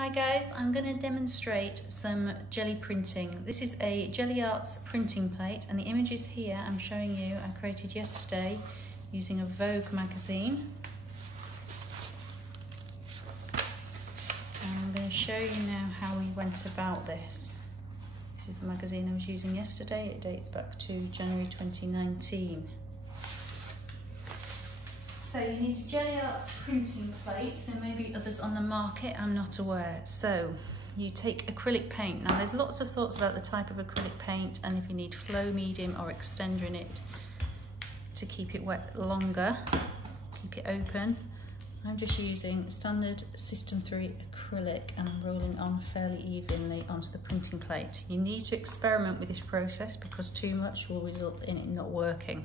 Hi guys, I'm going to demonstrate some jelly printing. This is a Jelly Arts printing plate, and the images here I'm showing you I created yesterday using a Vogue magazine. And I'm going to show you now how we went about this. This is the magazine I was using yesterday. It dates back to January 2019. So you need a Jelly Arts printing plate. There may be others on the market, I'm not aware. So you take acrylic paint. Now there's lots of thoughts about the type of acrylic paint and if you need flow medium or extender in it to keep it wet longer, keep it open. I'm just using standard System 3 acrylic and I'm rolling on fairly evenly onto the printing plate. You need to experiment with this process because too much will result in it not working.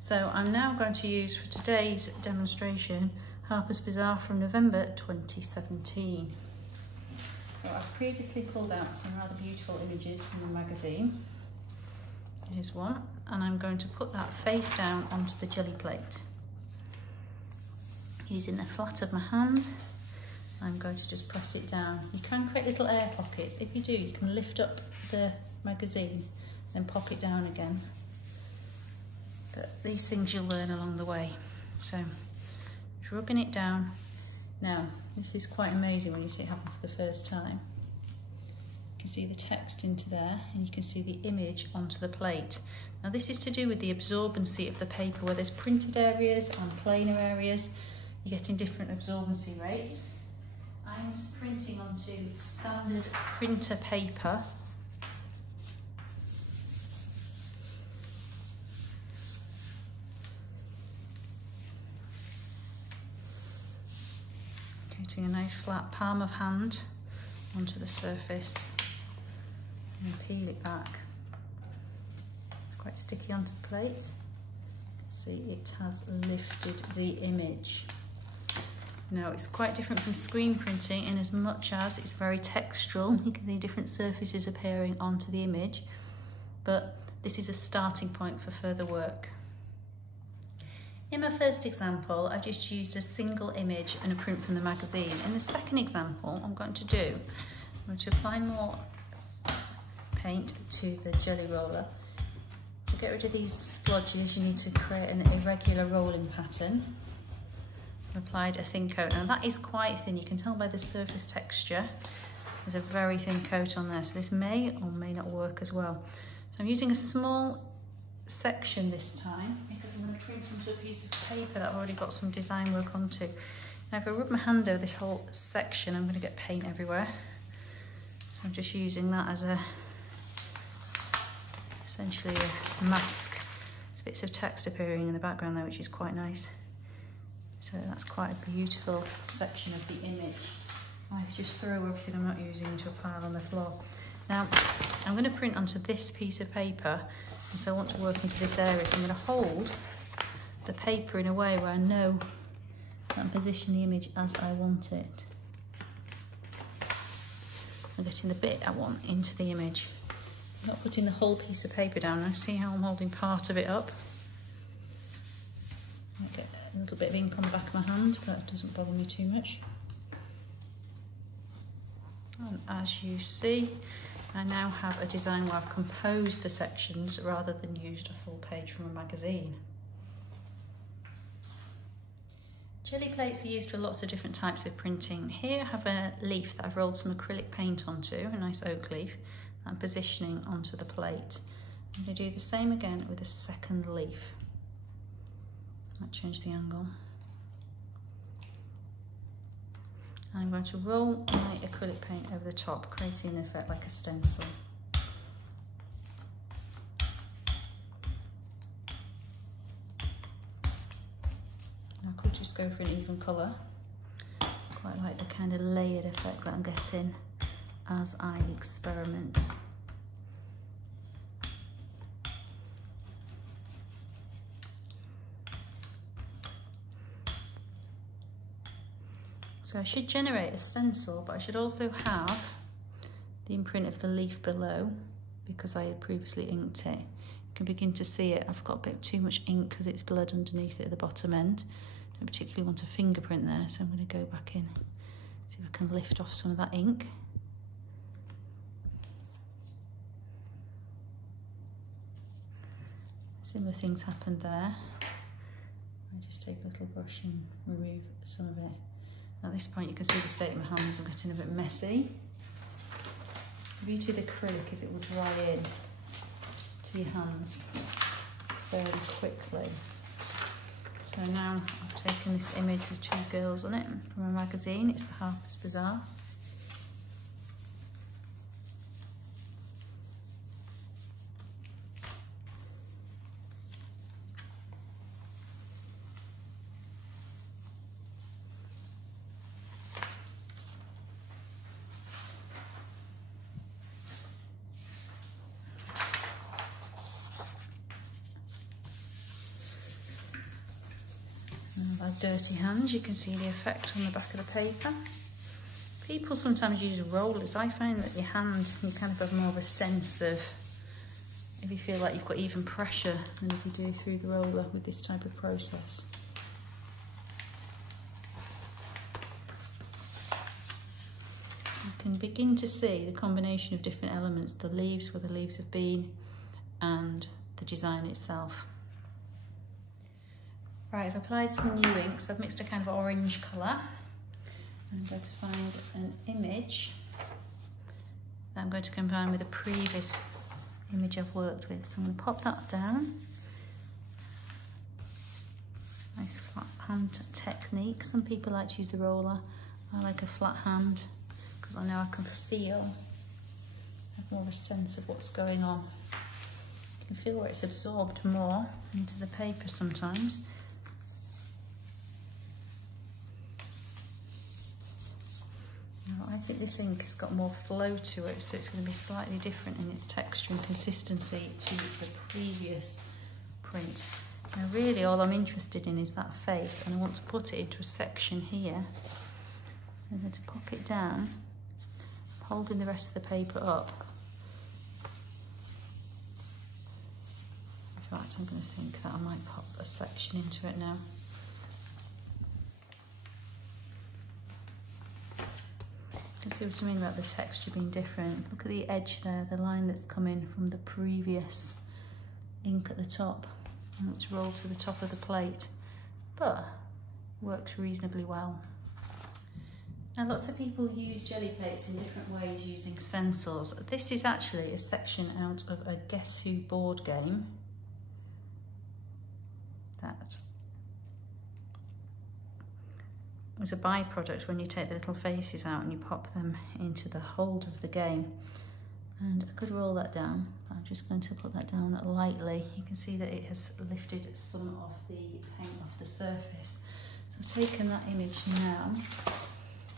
So I'm now going to use for today's demonstration Harper's Bazaar from November 2017. So I've previously pulled out some rather beautiful images from the magazine. Here's one, and I'm going to put that face down onto the jelly plate. Using the flat of my hand, I'm going to just press it down. You can create little air pockets. If you do, you can lift up the magazine, then pop it down again. But these things you'll learn along the way. So just rubbing it down. Now this is quite amazing when you see it happen for the first time. You can see the text into there and you can see the image onto the plate. Now this is to do with the absorbency of the paper. Where there's printed areas and planar areas, you're getting different absorbency rates. I'm just printing onto standard printer paper. Putting a nice flat palm of hand onto the surface and peel it back. It's quite sticky onto the plate. See, it has lifted the image. Now it's quite different from screen printing in as much as it's very textural. You can see different surfaces appearing onto the image, but this is a starting point for further work. In my first example, I've just used a single image and a print from the magazine. In the second example, I'm going to apply more paint to the jelly roller. To get rid of these splodges, you need to create an irregular rolling pattern. I've applied a thin coat. Now that is quite thin, you can tell by the surface texture. There's a very thin coat on there, so this may or may not work as well. So I'm using a small section this time because I'm going to print onto a piece of paper that I've already got some design work onto. Now if I rub my hand over this whole section, I'm going to get paint everywhere. So I'm just using that as essentially a mask. There's bits of text appearing in the background there, which is quite nice. So that's quite a beautiful section of the image. I just throw everything I'm not using into a pile on the floor. Now I'm going to print onto this piece of paper. And so I want to work into this area, so I'm going to hold the paper in a way where I know I can position the image as I want it. I'm getting the bit I want into the image. I'm not putting the whole piece of paper down. I see how I'm holding part of it up. I might get a little bit of ink on the back of my hand, but it doesn't bother me too much. And as you see, I now have a design where I've composed the sections rather than used a full page from a magazine. Jelly plates are used for lots of different types of printing. Here I have a leaf that I've rolled some acrylic paint onto, a nice oak leaf, that I'm positioning onto the plate. I'm going to do the same again with a second leaf. Might change the angle. I'm going to roll my acrylic paint over the top, creating an effect like a stencil. I could just go for an even colour. Quite like the kind of layered effect that I'm getting as I experiment. So I should generate a stencil, but I should also have the imprint of the leaf below because I had previously inked it. You can begin to see it. I've got a bit too much ink because it's blood underneath it at the bottom end. I don't particularly want a fingerprint there, so I'm going to go back in. See See if I can lift off some of that ink. Similar things happened there. I just take a little brush and remove some of it. At this point you can see the state of my hands, I'm getting a bit messy. The beauty of the acrylic is it will dry in to your hands fairly quickly. So now I've taken this image with two girls on it from a magazine, it's the Harper's Bazaar. By dirty hands, you can see the effect on the back of the paper. People sometimes use rollers. I find that your hand, you kind of have more of a sense of, if you feel like you've got even pressure than if you do through the roller with this type of process. So you can begin to see the combination of different elements, the leaves, where the leaves have been, and the design itself. Right, I've applied some new inks. I've mixed a kind of orange colour. I'm going to find an image that I'm going to combine with a previous image I've worked with. So I'm going to pop that down. Nice flat hand technique. Some people like to use the roller. I like a flat hand because I know I can feel, have more of a sense of what's going on. You can feel where it's absorbed more into the paper sometimes. I think this ink has got more flow to it, so it's going to be slightly different in its texture and consistency to the previous print. Now really all I'm interested in is that face, and I want to put it into a section here. So I'm going to pop it down, holding the rest of the paper up. In fact, I'm going to think that I might pop a section into it now. You can see what I mean about the texture being different. Look at the edge there, the line that's come in from the previous ink at the top, and it's rolled to the top of the plate, but works reasonably well. Now lots of people use jelly plates in different ways using stencils. This is actually a section out of a Guess Who board game that was a byproduct when you take the little faces out and you pop them into the hold of the game. And I could roll that down. I'm just going to put that down lightly. You can see that it has lifted some of the paint off the surface. So I've taken that image now.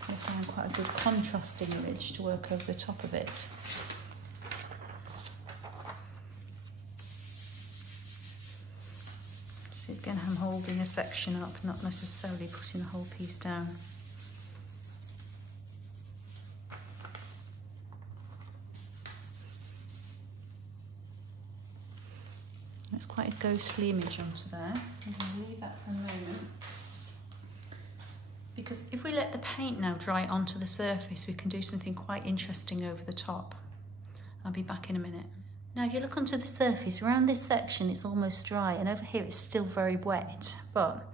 I found quite a good contrasting image to work over the top of it. See, again, I'm holding a section up, not necessarily putting the whole piece down. That's quite a ghostly image onto there. I'm going to leave that for a moment. Because if we let the paint now dry onto the surface, we can do something quite interesting over the top. I'll be back in a minute. Now if you look onto the surface, around this section it's almost dry, and over here it's still very wet, but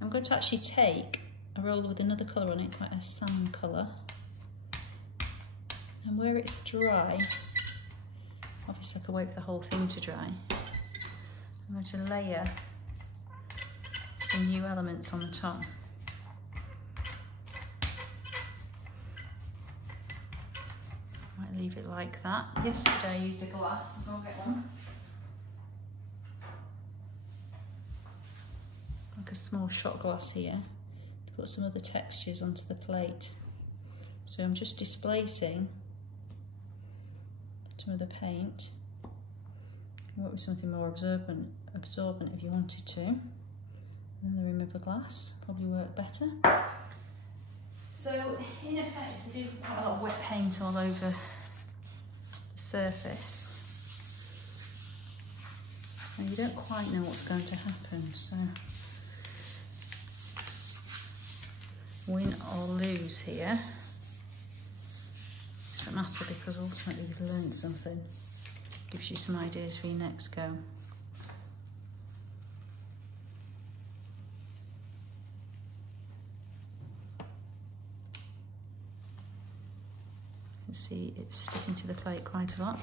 I'm going to actually take a roller with another colour on it, quite a salmon colour, and where it's dry, obviously I can wait for the whole thing to dry, I'm going to layer some new elements on the top. Leave it like that. Yesterday I used a glass, I'll get one. Like a small shot glass here to put some other textures onto the plate. So I'm just displacing some of the paint. You can work with something more absorbent if you wanted to. And the rim of a glass probably work better. So in effect I do quite a lot of wet paint all over surface, and you don't quite know what's going to happen, so win or lose here. doesn't matter because ultimately you've learned something. Gives you some ideas for your next go. You can see it's sticking to the plate quite a lot.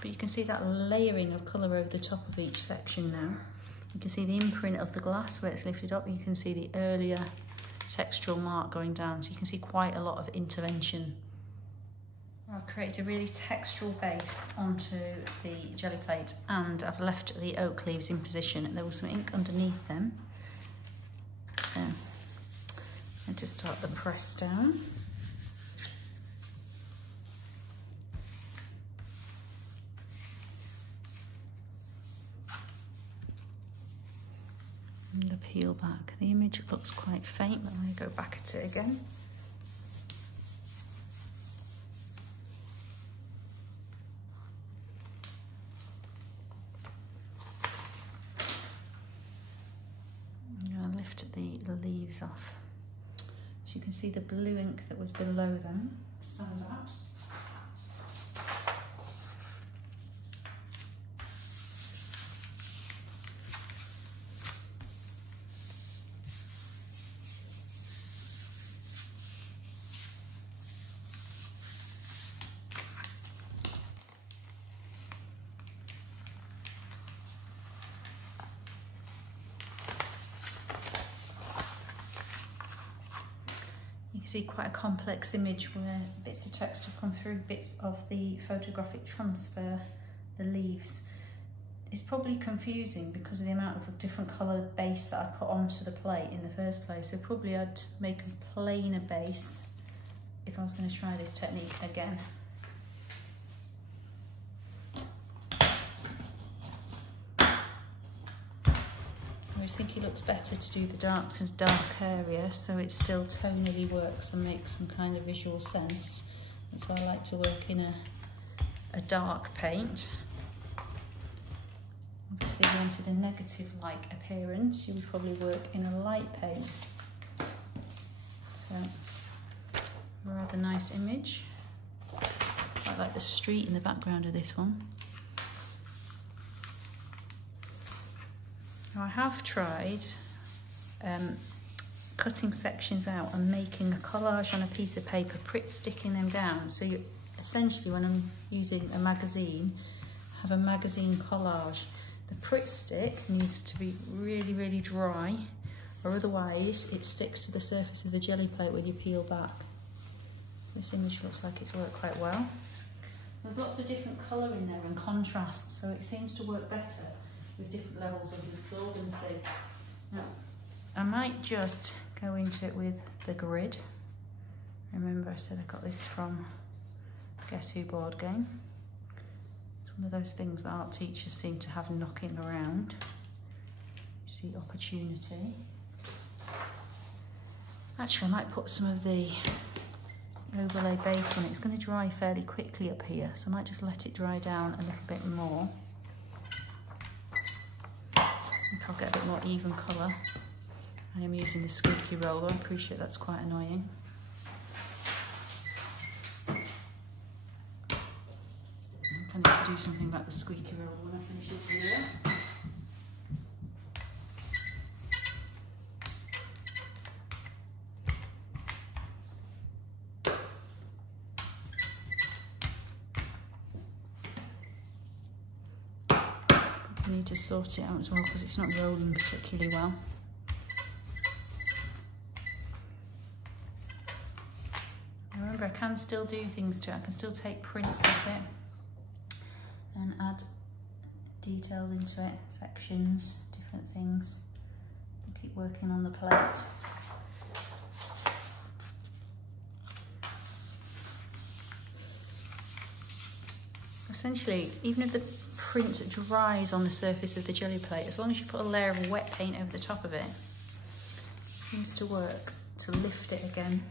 But you can see that layering of colour over the top of each section now. You can see the imprint of the glass where it's lifted up. You can see the earlier textural mark going down. So you can see quite a lot of intervention. I've created a really textural base onto the Gelliplate, and I've left the oak leaves in position, and there was some ink underneath them. So I'm going to start the press down. And the peel back. The image looks quite faint, but I'm going to go back at it again. The leaves off. So you can see the blue ink that was below them stands out. See quite a complex image where bits of text have come through, bits of the photographic transfer, the leaves. It's probably confusing because of the amount of different coloured base that I put onto the plate in the first place. So probably I'd make a plainer base if I was going to try this technique again. I just think it looks better to do the darks in a dark area so it still tonally works and makes some kind of visual sense. That's why I like to work in a dark paint. Obviously if you wanted a negative-like appearance, you would probably work in a light paint. So, a rather nice image. I like the street in the background of this one. Now I have tried cutting sections out and making a collage on a piece of paper, sticking them down. So you essentially, when I'm using a magazine, have a magazine collage. The Pritt stick needs to be really, really dry, or otherwise it sticks to the surface of the Gelliplate when you peel back. This image looks like it's worked quite well. There's lots of different colour in there and contrast, so it seems to work better with different levels of absorbency. Now, I might just go into it with the grid. Remember I said I got this from Guess Who board game. It's one of those things that art teachers seem to have knocking around. You see opportunity. Actually, I might put some of the overlay base on it. It's going to dry fairly quickly up here, so I might just let it dry down a little bit more. I think I'll get a bit more even colour. I am using the squeaky roller. I appreciate that's quite annoying. I need to do something about the squeaky roller when I finish this video. I need to sort it out as well because it's not rolling particularly well. Remember, I can still do things to it. I can still take prints of it and add details into it, sections, different things. And keep working on the plate. Essentially, even if the print dries on the surface of the Gelliplate, as long as you put a layer of wet paint over the top of it, it seems to work to lift it again.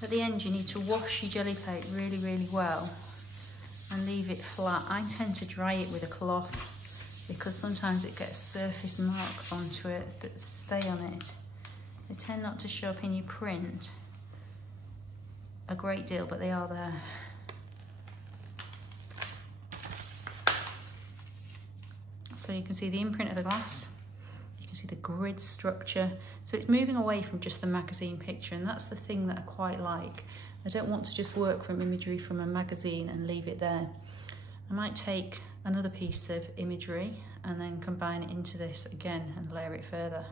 At the end, you need to wash your Gelliplate really, really well and leave it flat. I tend to dry it with a cloth because sometimes it gets surface marks onto it that stay on it. They tend not to show up in your print. a great deal, but they are there. So you can see the imprint of the glass, you can see the grid structure. So it's moving away from just the magazine picture, and that's the thing that I quite like. I don't want to just work from imagery from a magazine and leave it there. I might take another piece of imagery and then combine it into this again and layer it further.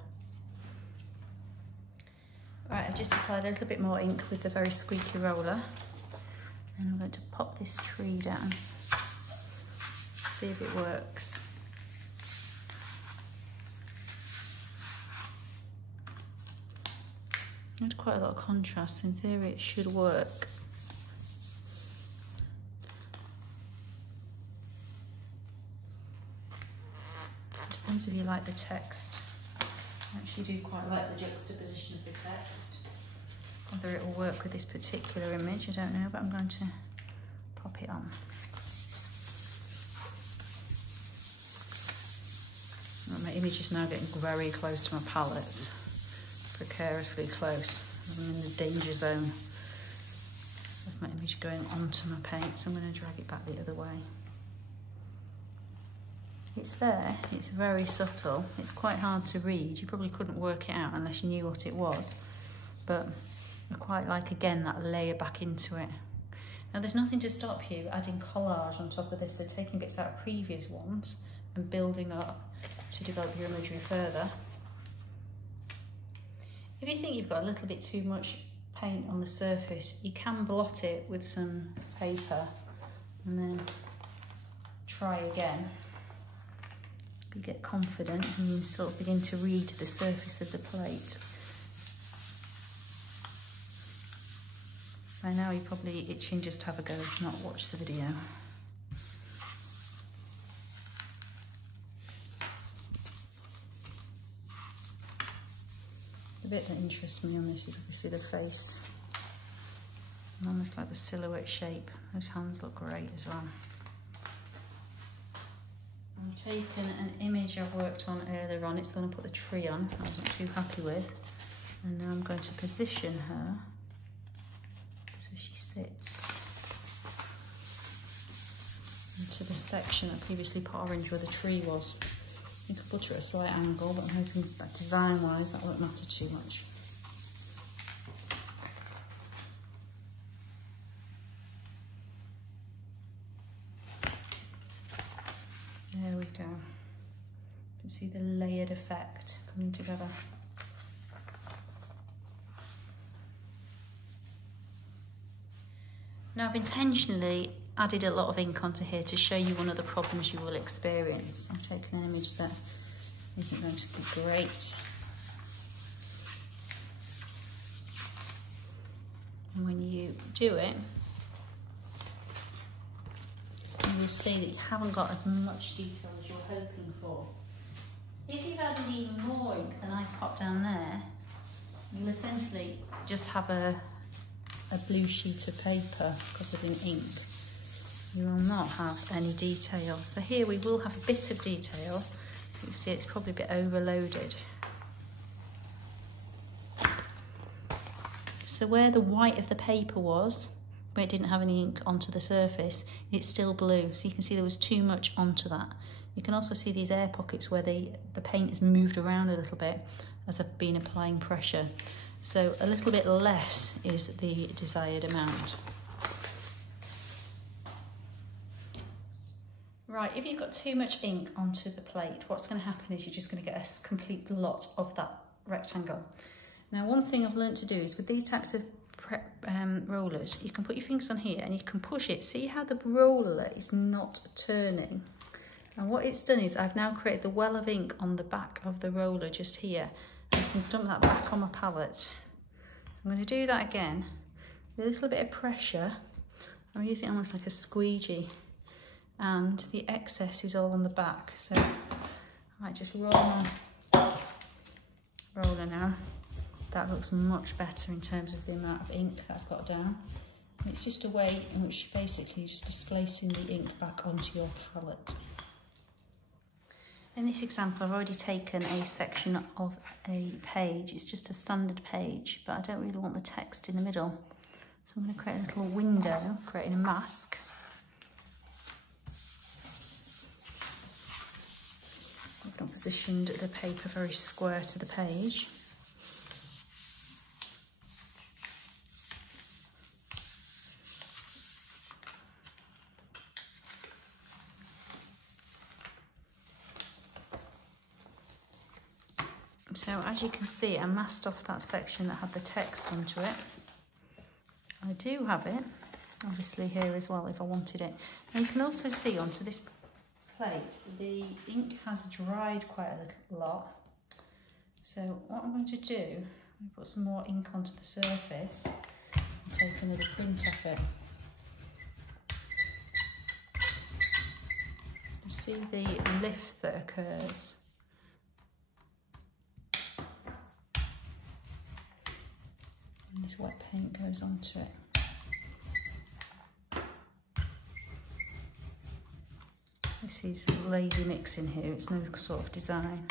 Right, I've just applied a little bit more ink with the very squeaky roller, and I'm going to pop this tree down, see if it works. There's quite a lot of contrast, in theory it should work. Depends if you like the text. I actually do quite like the juxtaposition of the text. Whether it will work with this particular image, I don't know, but I'm going to pop it on. Well, my image is now getting very close to my palette. Precariously close. I'm in the danger zone of my image going onto my paint, so I'm going to drag it back the other way. It's there, it's very subtle, it's quite hard to read. You probably couldn't work it out unless you knew what it was, but I quite like, again, that layer back into it. Now there's nothing to stop you adding collage on top of this, so taking bits out of previous ones and building up to develop your imagery further. If you think you've got a little bit too much paint on the surface, you can blot it with some paper and then try again. You get confident and you sort of begin to read the surface of the plate. By now you're probably itching just to have a go, not watch the video. The bit that interests me on this is obviously the face. And almost like the silhouette shape. Those hands look great as well. I've taken an image I've worked on earlier on. It's the one I put the tree on, I wasn't too happy with. And now I'm going to position her so she sits into the section I previously put orange where the tree was. You could put her at a slight angle, but I'm hoping that design-wise that won't matter too much. There we go. You can see the layered effect coming together. Now I've intentionally added a lot of ink onto here to show you one of the problems you will experience. I've taken an image that isn't going to be great. And when you do it, you will see that you haven't got as much detail as you're hoping for. If you've added even more ink than I've popped down there, you'll essentially just have a blue sheet of paper covered in ink. You will not have any detail. So here we will have a bit of detail. You see it's probably a bit overloaded. So where the white of the paper was, where it didn't have any ink onto the surface, it's still blue. So you can see there was too much onto that. You can also see these air pockets where the paint has moved around a little bit as I've been applying pressure. So a little bit less is the desired amount. Right, if you've got too much ink onto the plate, what's going to happen is you're just going to get a complete blot of that rectangle. Now, one thing I've learned to do is with these types of rollers, you can put your fingers on here and you can push it. See how the roller is not turning? And what it's done is I've now created the well of ink on the back of the roller just here. I can dump that back on my palette. I'm going to do that again with a little bit of pressure. I'm using it almost like a squeegee, and the excess is all on the back. So I might just roll my roller now. That looks much better in terms of the amount of ink that I've got down. And it's just a way in which basically you're just displacing the ink back onto your palette. In this example, I've already taken a section of a page. It's just a standard page, but I don't really want the text in the middle. So I'm going to create a little window, creating a mask. I've not positioned the paper very square to the page. So as you can see, I masked off that section that had the text onto it. I do have it, obviously, here as well if I wanted it. And you can also see onto this plate, the ink has dried quite a little lot. So what I'm going to do, I'm going to put some more ink onto the surface and take another print off it. You see the lift that occurs. And this wet paint goes onto it. This is lazy mixing here, it's no sort of design.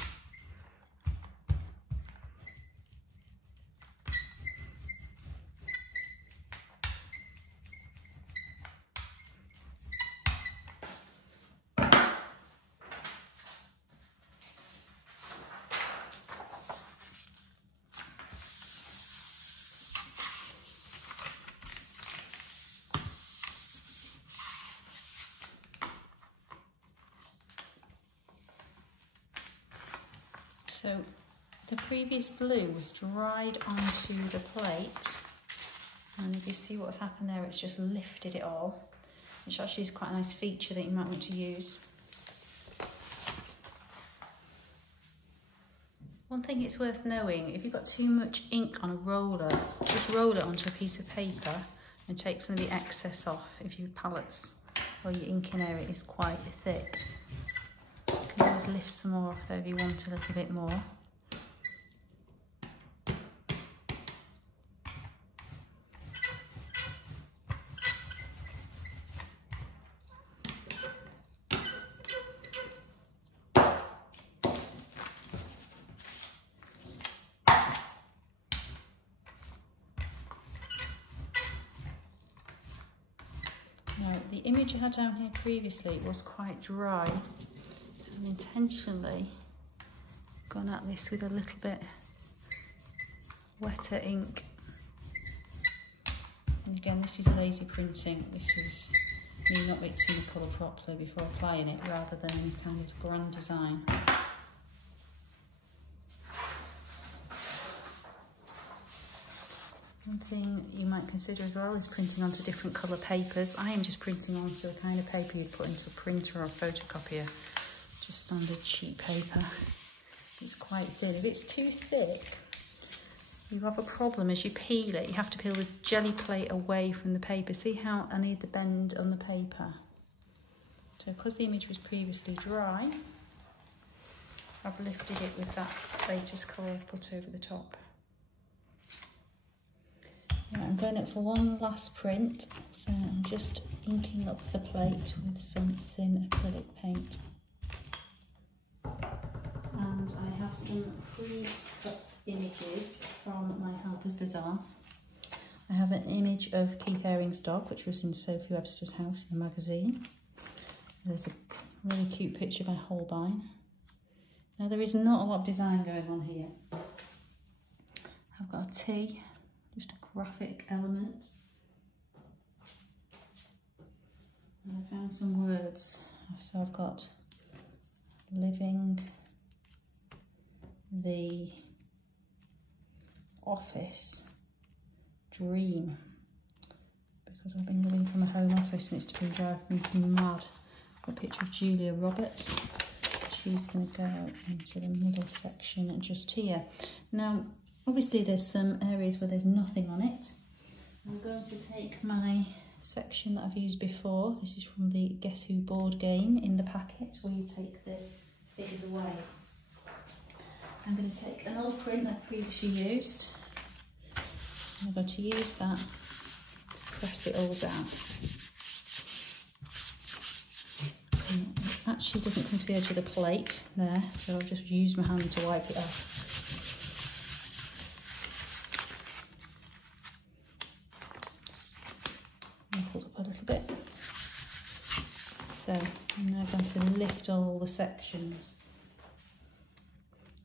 So the previous blue was dried onto the plate, and if you see what's happened there, it's just lifted it all, which actually is quite a nice feature that you might want to use. One thing it's worth knowing, if you've got too much ink on a roller, just roll it onto a piece of paper and take some of the excess off if your palettes or your inking area is quite thick. You can always lift some more off there if you want a little bit more. Now, the image I had down here previously was quite dry. I'm intentionally gone at this with a little bit wetter ink. And again, this is lazy printing. This is me not mixing the colour properly before applying it, rather than any kind of grand design. One thing you might consider as well is printing onto different colour papers. I am just printing onto the kind of paper you'd put into a printer or a photocopier. Just standard sheet paper. It's quite thin. If it's too thick, you have a problem as you peel it. You have to peel the Gelliplate away from the paper. See how I need the bend on the paper? So because the image was previously dry, I've lifted it with that latest colour I've put over the top. Right, I'm going up for one last print, so I'm just inking up the plate with some thin acrylic paint. And I have some pre-cut images from my Harper's Bazaar. I have an image of Keith Haring's dog, which was in Sophie Webster's house in the magazine. There's a really cute picture by Holbein. Now there is not a lot of design going on here. I've got a T, just a graphic element. And I found some words. So I've got living the office dream, because I've been living from a home office and it's been driving me mad. A picture of Julia Roberts. She's going to go into the middle section and just here. Now obviously there's some areas where there's nothing on it. I'm going to take my section that I've used before. This is from the Guess Who board game in the packet, where you take the figures away. I'm going to take an old print that I've previously used. I'm going to use that to press it all down. It actually doesn't come to the edge of the plate there, so I'll just use my hand to wipe it off. So I'm now going to lift all the sections.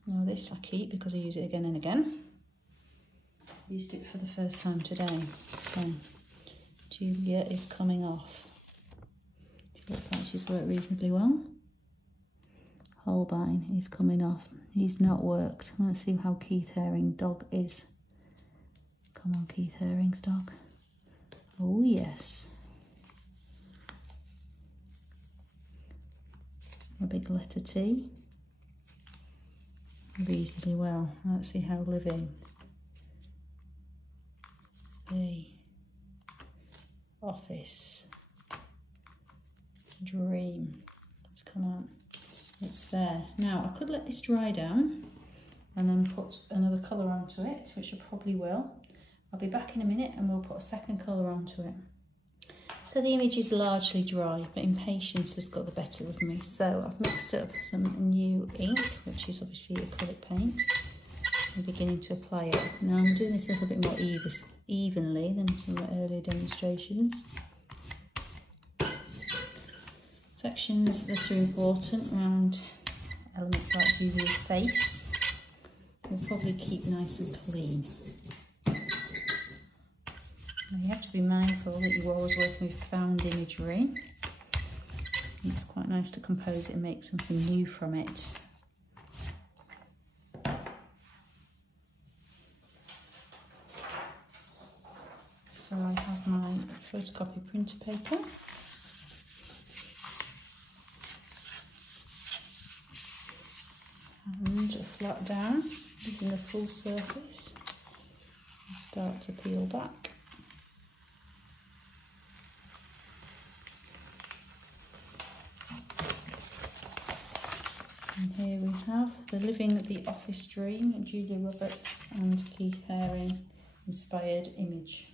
Now this I keep because I use it again and again. Used it for the first time today. So Julia is coming off. She looks like she's worked reasonably well. Holbein is coming off. He's not worked. Let's see how Keith Haring's dog is. Come on, Keith Haring's dog. Oh yes. A big letter T. Reasonably well. Let's see how living. The office. Dream. Let's come on. It's there. Now I could let this dry down and then put another colour onto it, which I probably will. I'll be back in a minute and we'll put a second colour onto it. So the image is largely dry, but impatience has got the better of me. So I've mixed up some new ink, which is obviously acrylic paint. I'm beginning to apply it. Now I'm doing this a little bit more evenly than some earlier demonstrations. Sections that are important around elements like Julia's face, we'll probably keep nice and clean. Now you have to be mindful that you're always working with found imagery. It's quite nice to compose it and make something new from it. So I have my photocopy printer paper. And a flat down using the full surface and start to peel back. And here we have the Living the Office Dream, Julia Roberts and Keith Haring inspired image.